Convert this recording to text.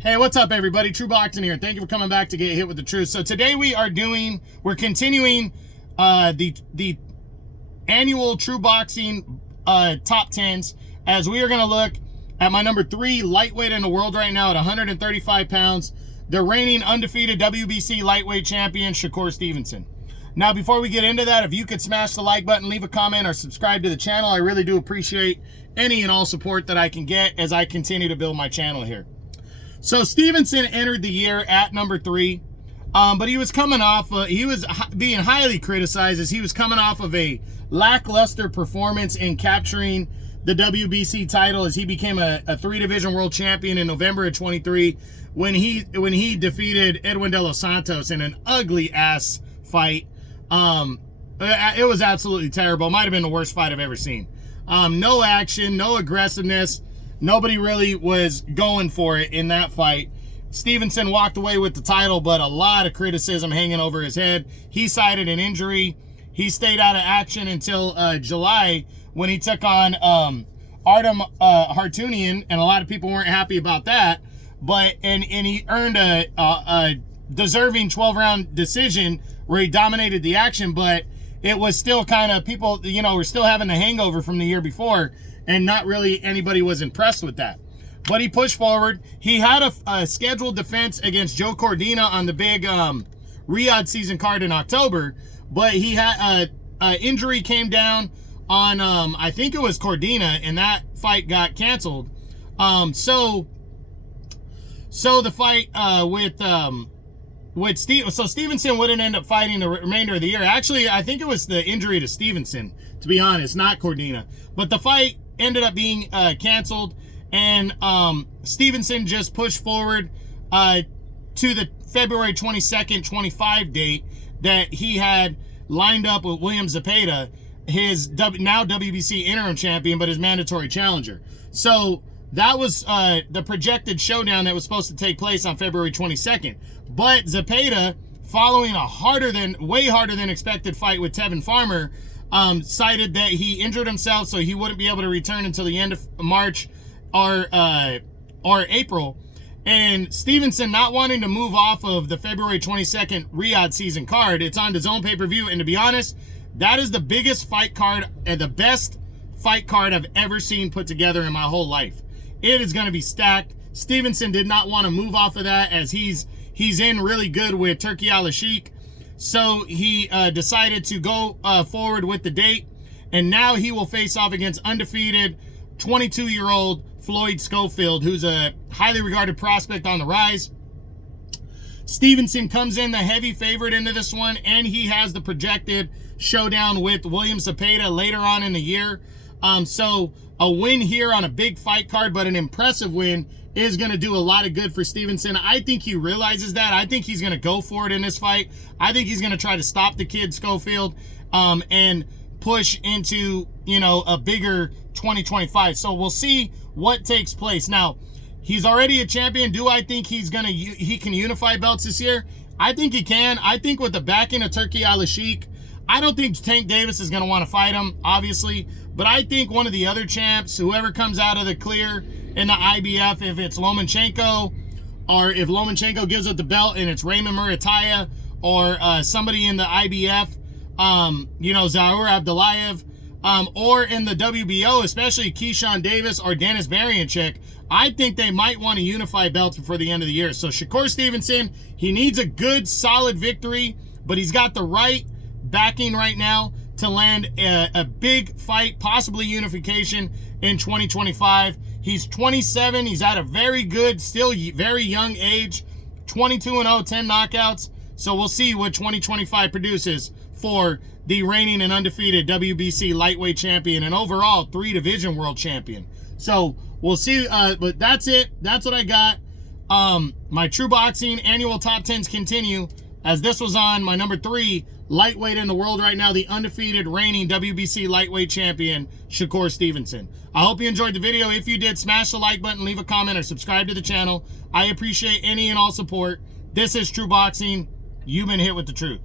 Hey, what's up, everybody? True Boxing here. Thank you for coming back to Get Hit with the Truth. So today we're continuing the annual True Boxing top 10s, as we are going to look at my number 3 lightweight in the world right now at 135 pounds, the reigning undefeated WBC lightweight champion, Shakur Stevenson. Now, before we get into that, if you could smash the like button, leave a comment, or subscribe to the channel, I really do appreciate any and all support that I can get as I continue to build my channel here. So Stevenson entered the year at number 3, but he was coming off, he was being highly criticized as he was coming off of a lackluster performance in capturing the WBC title, as he became a 3-division world champion in November of 23 when he defeated Edwin De Los Santos in an ugly ass fight. It was absolutely terrible. Might have been the worst fight I've ever seen. No action, no aggressiveness. Nobody really was going for it in that fight. Stevenson walked away with the title, but a lot of criticism hanging over his head. He cited an injury. He stayed out of action until July, when he took on Artem Hartunian, and a lot of people weren't happy about that. But and he earned a deserving 12-round decision where he dominated the action, but it was still kind of, people, you know, were still having the hangover from the year before, and not really anybody was impressed with that. But he pushed forward. He had a scheduled defense against Joe Cordina on the big Riyadh season card in October, but he had an injury came down on, I think it was Cordina, and that fight got canceled. So the fight so Stevenson wouldn't end up fighting the remainder of the year. Actually, I think it was the injury to Stevenson, to be honest, not Cordina. But the fight ended up being canceled, and Stevenson just pushed forward to the February 22nd, 25 date that he had lined up with William Zepeda, his now WBC interim champion, but his mandatory challenger. So that was the projected showdown that was supposed to take place on February 22nd. But Zepeda, following a way harder than expected fight with Tevin Farmer, cited that he injured himself, so he wouldn't be able to return until the end of March or April. And Stevenson, not wanting to move off of the February 22nd Riyadh season card, it's on his own pay-per-view, and to be honest, that is the biggest fight card and the best fight card I've ever seen put together in my whole life. It is going to be stacked. Stevenson did not want to move off of that, as he's in really good with Turki Al-Sheikh. So he decided to go forward with the date, and now he will face off against undefeated 22-year-old Floyd Schofield, who's a highly regarded prospect on the rise. Stevenson comes in the heavy favorite into this one, and he has the projected showdown with William Zepeda later on in the year. So a win here on a big fight card, but an impressive win, is going to do a lot of good for Stevenson. I think he realizes that. I think he's going to go for it in this fight. I think he's going to try to stop the kid Schofield and push into, you know, a bigger 2025. So we'll see what takes place. Now, he's already a champion. Do I think he can unify belts this year? I think he can. I think with the backing of Turki Al-Sheikh, I don't think Tank Davis is going to want to fight him, obviously, but I think one of the other champs, whoever comes out of the clear in the IBF, if it's Lomachenko, or if Lomachenko gives up the belt and it's Raymond Murataya, or somebody in the IBF, you know, Zaur Abdullayev, or in the WBO, especially Keyshawn Davis or Dennis Barianchik, I think they might want to unify belts before the end of the year. So Shakur Stevenson, he needs a good, solid victory, but he's got the right backing right now to land a big fight, possibly unification in 2025. He's 27. He's at a very good, still very young age, 22-0, 10 knockouts. So we'll see what 2025 produces for the reigning and undefeated WBC lightweight champion and overall 3-division world champion. So we'll see, but that's it. That's what I got. My True Boxing annual top 10s continue, as this was on my number 3 lightweight in the world right now, the undefeated reigning WBC lightweight champion, Shakur Stevenson. I hope you enjoyed the video. If you did, smash the like button, leave a comment, or subscribe to the channel. I appreciate any and all support. This is True Boxing. You've been hit with the truth.